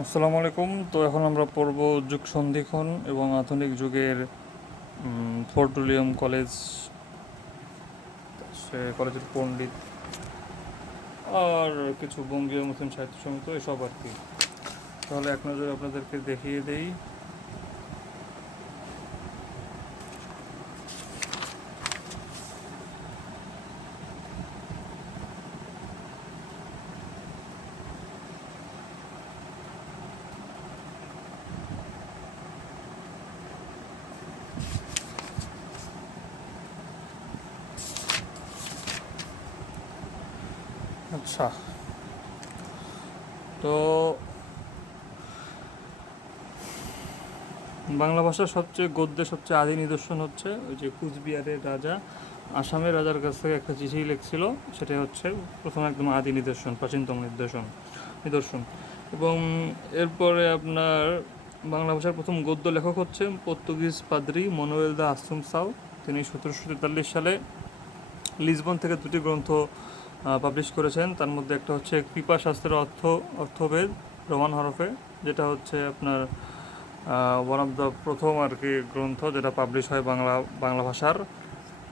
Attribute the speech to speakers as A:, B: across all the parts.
A: আসসালামু আলাইকুম তো এখন আমরা পড়ব যুগ সন্ধিক্ষণ এবং আধুনিক যুগের উইলিয়াম কলেজ সে কলেজের পণ্ডিত আর কিছু বঙ্গীয় মুসলিম সাহিত্য সমিতি এসব আর কি তাহলে এক নজরে আপনাদেরকে দেখিয়ে দেই আচ্ছা তো বাংলা ভাষার সবচেয়ে গদ্যে সবচেয়ে আদি নিদর্শন হচ্ছে ওই যে কুচবিহারের রাজা আসামের রাজার কাছ থেকে একটা চিঠি লিখছিল সেটা হচ্ছে প্রথম একদম আদি নিদর্শন প্রাচীনতম নিদর্শন নিদর্শন এবং এরপরে আপনার বাংলা ভাষার প্রথম গদ্য লেখক হচ্ছে পর্তুগিজ পাদ্রি মনোয়েল দা আসুম সাউ তিনি সতেরোশো তেতাল্লিশ সালে লিসবন থেকে দুটি গ্রন্থ পাবলিশ করেছেন তার মধ্যে একটা হচ্ছে কৃপা শাস্ত্রের অর্থ অর্থভেদ রোমান হরফে যেটা হচ্ছে আপনার ওয়ান অফ দ্য প্রথম আর কি গ্রন্থ যেটা পাবলিশ হয় বাংলা বাংলা ভাষার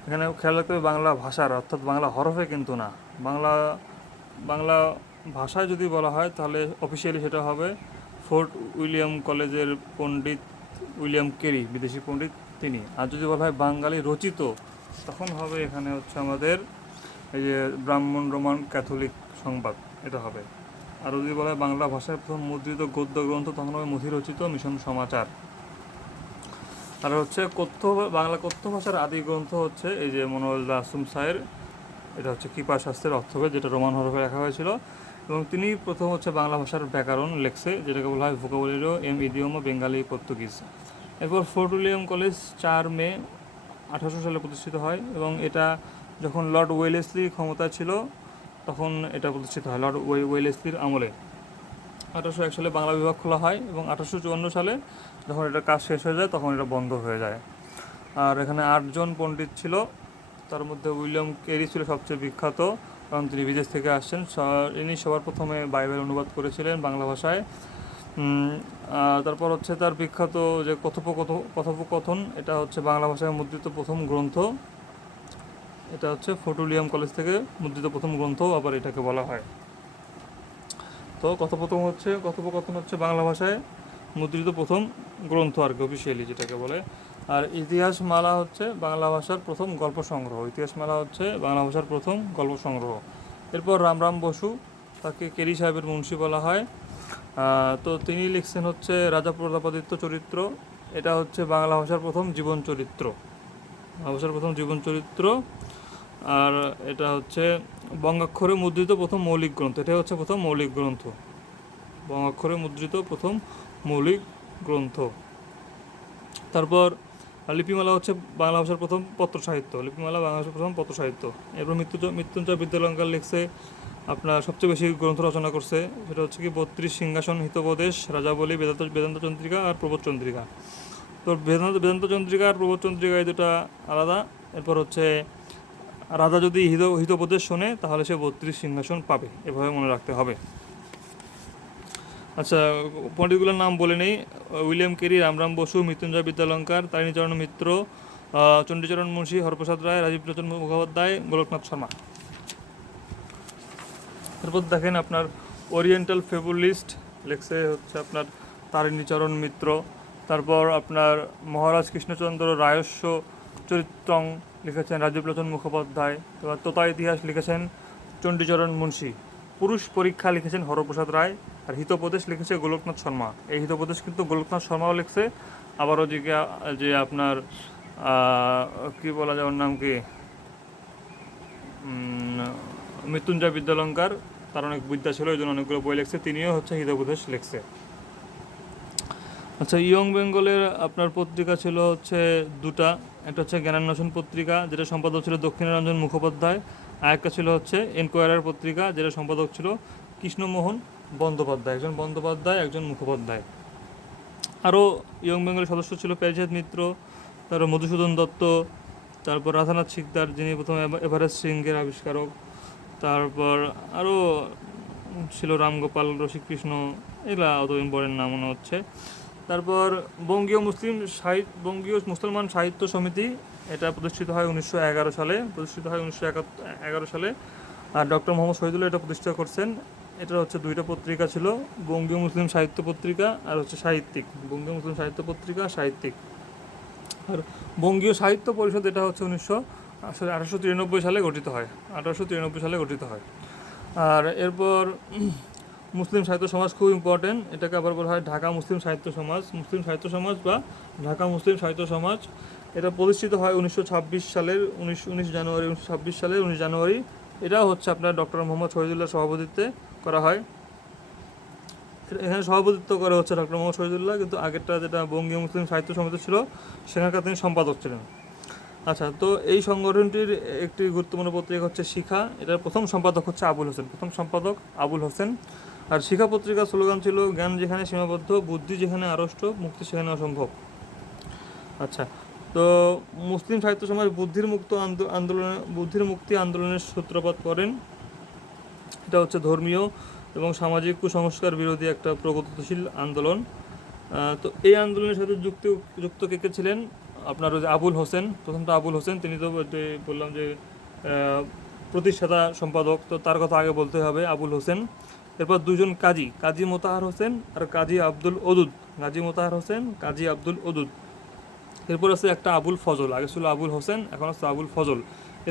A: এখানে খেয়াল রাখতে হবে বাংলা ভাষার অর্থাৎ বাংলা হরফে কিন্তু না বাংলা বাংলা ভাষায় যদি বলা হয় তাহলে অফিসিয়ালি সেটা হবে ফোর্ট উইলিয়াম কলেজের পণ্ডিত উইলিয়াম কেরি বিদেশি পণ্ডিত তিনি আর যদি বলা হয় বাঙালি রচিত তখন হবে এখানে হচ্ছে আমাদের এই যে ব্রাহ্মণ রোমান ক্যাথলিক সংবাদ এটা হবে আর যদি বলা হয় বাংলা ভাষায় প্রথম মুদ্রিত গদ্য গ্রন্থ তখন হবে রচিত মিশন সমাচার আর হচ্ছে কথ্য বাংলা কথ্য ভাষার আদি গ্রন্থ হচ্ছে এই যে মনোয়াল আসুম সাহের এটা হচ্ছে কৃপা শাস্ত্রের অর্থভেদ যেটা রোমান হরফে রাখা হয়েছিল এবং তিনি প্রথম হচ্ছে বাংলা ভাষার ব্যাকরণ লেখছে যেটাকে বলা হয় ভোকাবলিরও এম ইডিওম বেঙ্গালি পর্তুগিজ এরপর ফোর্ট উইলিয়াম কলেজ চার মে আঠারোশো সালে প্রতিষ্ঠিত হয় এবং এটা যখন লর্ড ওয়েলেসলি ক্ষমতা ছিল তখন এটা প্রতিষ্ঠিত হয় লর্ড ওয়ে ওয়েলেসলির আমলে আঠারোশো এক সালে বাংলা বিভাগ খোলা হয় এবং আঠারোশো চুয়ান্ন সালে যখন এটা কাজ শেষ হয়ে যায় তখন এটা বন্ধ হয়ে যায় আর এখানে আটজন পণ্ডিত ছিল তার মধ্যে উইলিয়াম কেরি ছিল সবচেয়ে বিখ্যাত কারণ তিনি বিদেশ থেকে আসছেন ইনি সবার প্রথমে বাইবেল অনুবাদ করেছিলেন বাংলা ভাষায় তারপর হচ্ছে তার বিখ্যাত যে কথোপকথ কথোপকথন এটা হচ্ছে বাংলা ভাষায় মুদ্রিত প্রথম গ্রন্থ এটা হচ্ছে ফটোলিয়াম কলেজ থেকে মুদ্রিত প্রথম গ্রন্থ আবার এটাকে বলা হয় তো কথোপকথন হচ্ছে কথোপকথন হচ্ছে বাংলা ভাষায় মুদ্রিত প্রথম গ্রন্থ আর কি অফিসিয়ালি যেটাকে বলে আর ইতিহাস মালা হচ্ছে বাংলা ভাষার প্রথম গল্প সংগ্রহ ইতিহাস মালা হচ্ছে বাংলা ভাষার প্রথম গল্প সংগ্রহ এরপর রামরাম বসু তাকে কেরি সাহেবের মুন্সি বলা হয় তো তিনি লিখছেন হচ্ছে রাজা প্রতাপাদিত্য চরিত্র এটা হচ্ছে বাংলা ভাষার প্রথম জীবন চরিত্র বাংলা ভাষার প্রথম জীবন চরিত্র আর এটা হচ্ছে বঙ্গাক্ষরে মুদ্রিত প্রথম মৌলিক গ্রন্থ এটা হচ্ছে প্রথম মৌলিক গ্রন্থ বঙ্গাক্ষরে মুদ্রিত প্রথম মৌলিক গ্রন্থ তারপর লিপিমালা হচ্ছে বাংলা ভাষার প্রথম পত্র সাহিত্য লিপিমালা বাংলা ভাষার প্রথম পত্র সাহিত্য এরপর মৃত্যুঞ্জয় মৃত্যুঞ্জয় বিদ্যালঙ্কার লিখছে আপনার সবচেয়ে বেশি গ্রন্থ রচনা করছে সেটা হচ্ছে কি বত্রিশ সিংহাসন হিতোপদেশ রাজাবলী বেদান্ত বেদান্ত চন্দ্রিকা আর চন্দ্রিকা তো বেদান্ত বেদান্ত চন্দ্রিকা আর চন্দ্রিকা এই দুটা আলাদা এরপর হচ্ছে রাজা যদি হিত হিতোপদেশ শোনে তাহলে সে বত্রিশ সিংহাসন পাবে এভাবে মনে রাখতে হবে আচ্ছা পণ্ডিতগুলোর নাম বলে নেই উইলিয়াম কেরি রামরাম বসু মৃত্যুঞ্জয় বিদ্যালঙ্কার তারিণীচরণ মিত্র চণ্ডীচরণ মুন্সি হরপ্রসাদ রায় রাজীব রচন মুখোপাধ্যায় গোলকনাথ শর্মা তারপর দেখেন আপনার ওরিয়েন্টাল ফেবুলিস্ট লেখসে হচ্ছে আপনার তারিণীচরণ মিত্র তারপর আপনার মহারাজ কৃষ্ণচন্দ্র রায়স্য চরিত্রং লিখেছেন রাজীবলোচন মুখোপাধ্যায় তারপর তোতা ইতিহাস লিখেছেন চণ্ডীচরণ মুন্সি পুরুষ পরীক্ষা লিখেছেন হরপ্রসাদ রায় আর হিতোপদেশ লিখেছে গোলকনাথ শর্মা এই হিতোপদেশ কিন্তু গোলকনাথ শর্মাও লিখছে আবার যে যে আপনার কি বলা যায় ওর নাম কি মৃত্যুঞ্জয় বিদ্যালঙ্কার তার অনেক বিদ্যা ছিল ওই জন্য অনেকগুলো বই লিখছে তিনিও হচ্ছে হিতোপদেশ লিখছে আচ্ছা ইয়ং বেঙ্গলের আপনার পত্রিকা ছিল হচ্ছে দুটা একটা হচ্ছে জ্ঞানান্বেষণ পত্রিকা যেটা সম্পাদক ছিল দক্ষিণারঞ্জন মুখোপাধ্যায় আর একটা ছিল হচ্ছে এনকোয়ারার পত্রিকা যেটা সম্পাদক ছিল কৃষ্ণমোহন বন্দ্যোপাধ্যায় একজন বন্দ্যোপাধ্যায় একজন মুখোপাধ্যায় আরও ইয়ং বেঙ্গলের সদস্য ছিল পেজেদ মিত্র তারপর মধুসূদন দত্ত তারপর রাধানাথ সিকদার যিনি প্রথম এভারেস্ট সিংয়ের আবিষ্কারক তারপর আরও ছিল রামগোপাল রসিকৃষ্ণ এগুলো অত ইম্পর্টেন্ট নাম মনে হচ্ছে তারপর বঙ্গীয় মুসলিম সাহিত্য বঙ্গীয় মুসলমান সাহিত্য সমিতি এটা প্রতিষ্ঠিত হয় উনিশশো সালে প্রতিষ্ঠিত হয় উনিশশো এগারো সালে আর ডক্টর মোহাম্মদ শহীদুল্লাহ এটা প্রতিষ্ঠা করছেন এটা হচ্ছে দুইটা পত্রিকা ছিল বঙ্গীয় মুসলিম সাহিত্য পত্রিকা আর হচ্ছে সাহিত্যিক বঙ্গীয় মুসলিম সাহিত্য পত্রিকা সাহিত্যিক আর বঙ্গীয় সাহিত্য পরিষদ এটা হচ্ছে উনিশশো আসলে আঠারোশো তিরানব্বই সালে গঠিত হয় আঠারোশো তিরানব্বই সালে গঠিত হয় আর এরপর মুসলিম সাহিত্য সমাজ খুব ইম্পর্টেন্ট এটাকে আবার বলা হয় ঢাকা মুসলিম সাহিত্য সমাজ মুসলিম সাহিত্য সমাজ বা ঢাকা মুসলিম সাহিত্য সমাজ এটা প্রতিষ্ঠিত হয় উনিশশো সালের উনিশ উনিশ জানুয়ারি উনিশশো সালের উনিশ জানুয়ারি এটা হচ্ছে আপনার ডক্টর মোহাম্মদ শহীদুল্লাহ সভাপতিত্বে করা হয় এখানে সভাপতিত্ব করে হচ্ছে ডক্টর মোহাম্মদ শহীদুল্লাহ কিন্তু আগেরটা যেটা বঙ্গীয় মুসলিম সাহিত্য সমিতি ছিল সেখানকার তিনি সম্পাদক ছিলেন আচ্ছা তো এই সংগঠনটির একটি গুরুত্বপূর্ণ পত্রিকা হচ্ছে শিখা এটার প্রথম সম্পাদক হচ্ছে আবুল হোসেন প্রথম সম্পাদক আবুল হোসেন আর শিখা পত্রিকার স্লোগান ছিল জ্ঞান যেখানে সীমাবদ্ধ বুদ্ধি যেখানে আড়ষ্ট মুক্তি সেখানে অসম্ভব আচ্ছা তো মুসলিম সাহিত্য সমাজ বুদ্ধির মুক্ত আন্দোলনে বুদ্ধির মুক্তি আন্দোলনের সূত্রপাত করেন এটা হচ্ছে ধর্মীয় এবং সামাজিক কুসংস্কার বিরোধী একটা প্রগতিশীল আন্দোলন তো এই আন্দোলনের সাথে যুক্ত যুক্ত কে কে ছিলেন আপনার ওই আবুল হোসেন প্রথমটা আবুল হোসেন তিনি তো বললাম যে প্রতিষ্ঠাতা সম্পাদক তো তার কথা আগে বলতে হবে আবুল হোসেন এরপর দুজন কাজী কাজী মোতাহার হোসেন আর কাজী আব্দুল ওদুদ কাজী মোতাহার হোসেন কাজী আব্দুল ওদুদ এরপর আছে একটা আবুল ফজল আগে ছিল আবুল হোসেন এখন হচ্ছে আবুল ফজল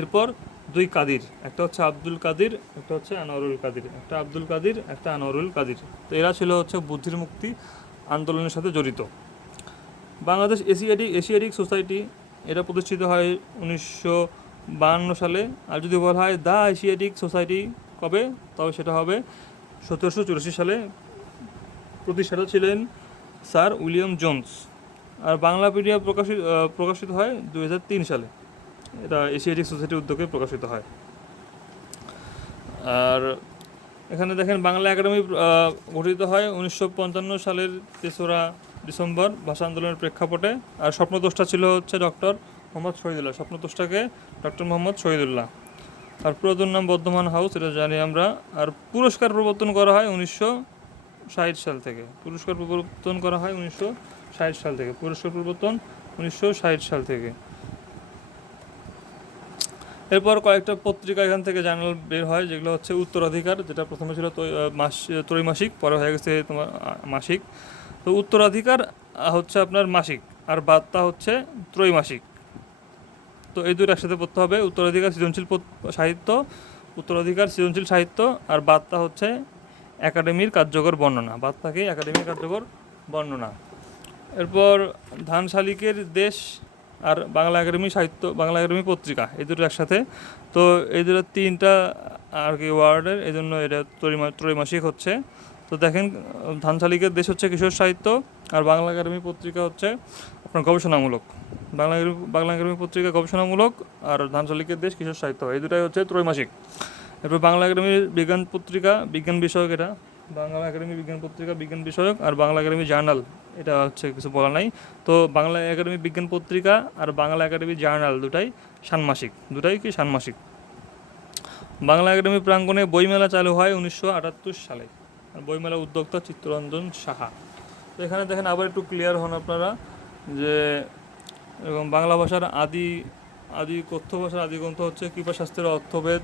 A: এরপর দুই কাদির একটা হচ্ছে আব্দুল কাদির একটা হচ্ছে আনোয়ারুল কাদির একটা আব্দুল কাদির একটা আনোয়ারুল কাদির তো এরা ছিল হচ্ছে বুদ্ধির মুক্তি আন্দোলনের সাথে জড়িত বাংলাদেশ এশিয়াটিক এশিয়াটিক সোসাইটি এটা প্রতিষ্ঠিত হয় উনিশশো বাহান্ন সালে আর যদি বলা হয় দ্য এশিয়াটিক সোসাইটি কবে তবে সেটা হবে সতেরোশো চুরাশি সালে প্রতিষ্ঠাতা ছিলেন স্যার উইলিয়াম জোন্স আর বাংলাপিডিয়া প্রকাশিত প্রকাশিত হয় দু সালে এটা এশিয়াটিক সোসাইটির উদ্যোগে প্রকাশিত হয় আর এখানে দেখেন বাংলা একাডেমি গঠিত হয় উনিশশো সালের তেসরা ডিসেম্বর ভাষা আন্দোলনের প্রেক্ষাপটে আর স্বপ্নদোষটা ছিল হচ্ছে ডক্টর মোহাম্মদ শহীদুল্লাহ স্বপ্নদোষটাকে ডক্টর মোহাম্মদ শহীদুল্লাহ আর পুরাতন নাম বর্ধমান হাউস এটা জানি আমরা আর পুরস্কার প্রবর্তন করা হয় উনিশশো ষাট সাল থেকে পুরস্কার প্রবর্তন করা হয় উনিশশো ষাট সাল থেকে পুরস্কার প্রবর্তন উনিশশো ষাট সাল থেকে এরপর কয়েকটা পত্রিকা এখান থেকে জার্নাল বের হয় যেগুলো হচ্ছে উত্তরাধিকার যেটা প্রথমে ছিল ত্রৈমাসিক পরে হয়ে গেছে তোমার মাসিক তো উত্তরাধিকার হচ্ছে আপনার মাসিক আর বার্তা হচ্ছে ত্রৈমাসিক তো এই দুটো একসাথে পড়তে হবে উত্তরাধিকার সৃজনশীল সাহিত্য উত্তরাধিকার সৃজনশীল সাহিত্য আর বার্তা হচ্ছে একাডেমির কার্যকর বর্ণনা বার্তাকে একাডেমির কার্যকর বর্ণনা এরপর ধান শালিকের দেশ আর বাংলা একাডেমি সাহিত্য বাংলা একাডেমি পত্রিকা এই দুটো একসাথে তো এই দুটো তিনটা আর কি ওয়ার্ডের এই জন্য এটা ত্রৈমাসিক হচ্ছে তো দেখেন ধানশালিকের দেশ হচ্ছে কিশোর সাহিত্য আর বাংলা একাডেমি পত্রিকা হচ্ছে আপনার গবেষণামূলক বাংলা বাংলা একাডেমি পত্রিকা গবেষণামূলক আর ধানশালিকের দেশ কিশোর সাহিত্য এই দুটাই হচ্ছে ত্রৈমাসিক এরপর বাংলা একাডেমির বিজ্ঞান পত্রিকা বিজ্ঞান বিষয়ক এটা বাংলা একাডেমি বিজ্ঞান পত্রিকা বিজ্ঞান বিষয়ক আর বাংলা একাডেমি জার্নাল এটা হচ্ছে কিছু বলা নাই তো বাংলা একাডেমি বিজ্ঞান পত্রিকা আর বাংলা একাডেমি জার্নাল দুটাই ষান্মাসিক দুটাই কি ষান্মাসিক বাংলা একাডেমি প্রাঙ্গণে বইমেলা চালু হয় উনিশশো সালে বইমেলা উদ্যোক্তা চিত্তরঞ্জন সাহা তো এখানে দেখেন আবার একটু ক্লিয়ার হন আপনারা যে এবং বাংলা ভাষার আদি আদি কথ্য ভাষার আদি গ্রন্থ হচ্ছে কৃপাশাস্ত্রের অর্থভেদ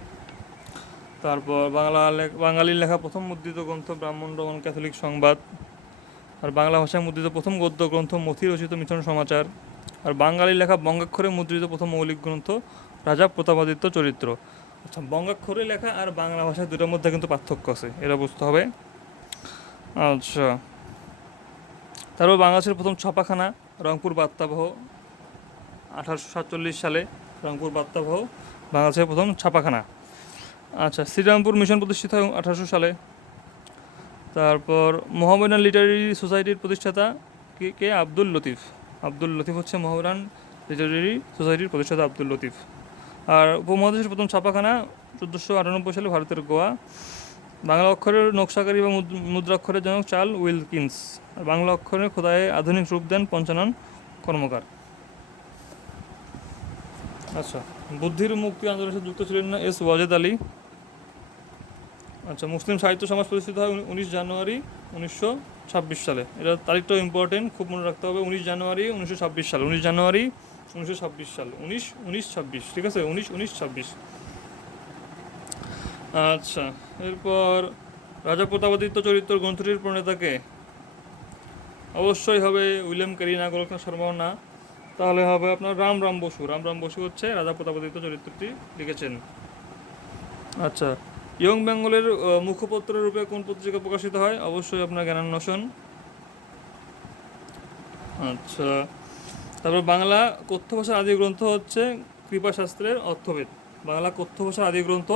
A: তারপর বাংলা বাঙালির লেখা প্রথম মুদ্রিত গ্রন্থ ব্রাহ্মণ রমন ক্যাথলিক সংবাদ আর বাংলা ভাষায় মুদ্রিত প্রথম গদ্য গ্রন্থ মথি রচিত মিথন সমাচার আর বাঙালির লেখা বঙ্গাক্ষরে মুদ্রিত প্রথম মৌলিক গ্রন্থ রাজা প্রতাপাদিত্য চরিত্র আচ্ছা বঙ্গাক্ষরে লেখা আর বাংলা ভাষায় দুটোর মধ্যে কিন্তু পার্থক্য আছে এটা বুঝতে হবে আচ্ছা তারপর বাংলাদেশের প্রথম ছাপাখানা রংপুর বার্তাবহ আঠারোশো সাতচল্লিশ সালে রংপুর বার্তাবহ বাংলাদেশের প্রথম ছাপাখানা আচ্ছা শ্রীরামপুর মিশন প্রতিষ্ঠিত হয় আঠারোশো সালে তারপর মোহামেডান লিটারেরি সোসাইটির প্রতিষ্ঠাতা কে কে আব্দুল লতিফ আব্দুল লতিফ হচ্ছে মোহামেডান লিটারেরি সোসাইটির প্রতিষ্ঠাতা আব্দুল লতিফ আর উপমহাদেশের প্রথম ছাপাখানা চোদ্দোশো আটানব্বই সালে ভারতের গোয়া বাংলা অক্ষরের নকশাকারী এবং মুদ্রাক্ষরের জনক চার্ল উইলকিন্স আর বাংলা অক্ষরের খোদায় আধুনিক রূপ দেন পঞ্চানন কর্মকার আচ্ছা বুদ্ধির মুক্তি আন্দোলনের সাথে যুক্ত ছিলেন না এস ওয়াজেদ আলী আচ্ছা মুসলিম সাহিত্য সমাজ প্রতিষ্ঠিত হয় উনিশ জানুয়ারি উনিশশো ছাব্বিশ সালে এটা তারিখটাও ইম্পর্টেন্ট খুব মনে রাখতে হবে উনিশ জানুয়ারি উনিশশো ছাব্বিশ সাল উনিশ জানুয়ারি উনিশশো ছাব্বিশ সাল উনিশ উনিশ ছাব্বিশ ঠিক আছে উনিশ উনিশ ছাব্বিশ আচ্ছা এরপর রাজা প্রতাপাদিত্য চরিত্র গ্রন্থটির প্রণেতাকে অবশ্যই হবে উইলিয়াম কেরিনা গোলকা শর্মাও না তাহলে হবে আপনার রাম রাম বসু রাম রাম বসু হচ্ছে রাজা প্রতাপাদিত্য চরিত্রটি লিখেছেন আচ্ছা ইয়ং বেঙ্গলের মুখপত্র রূপে কোন পত্রিকা প্রকাশিত হয় অবশ্যই আপনার নশন আচ্ছা তারপর বাংলা কথ্য ভাষার আদি গ্রন্থ হচ্ছে কৃপাশাস্ত্রের অর্থভেদ বাংলা কথ্য ভাষার আদি গ্রন্থ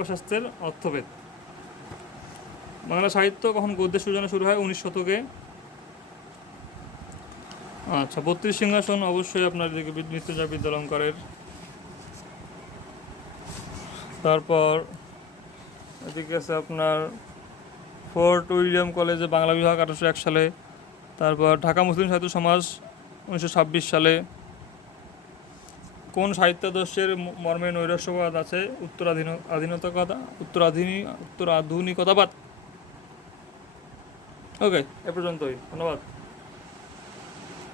A: বাক্যশাস্ত্রের অর্থভেদ বাংলা সাহিত্য কখন গদ্যের সূচনা শুরু হয় উনিশ শতকে আচ্ছা বত্রিশ সিংহাসন অবশ্যই আপনার দিকে মৃত্যুজা বিদ্যালঙ্কারের তারপর এদিকে আছে আপনার ফোর্ট উইলিয়াম কলেজে বাংলা বিভাগ আঠারোশো এক সালে তারপর ঢাকা মুসলিম সাহিত্য সমাজ উনিশশো সালে কোন সাহিত্যাদর্শের মর্মে নৈরাশ্যবাদ আছে উত্তরাধীন আধীনতা উত্তরাধীন উত্তরাধুনিকতাবাদ ওকে এ পর্যন্তই ধন্যবাদ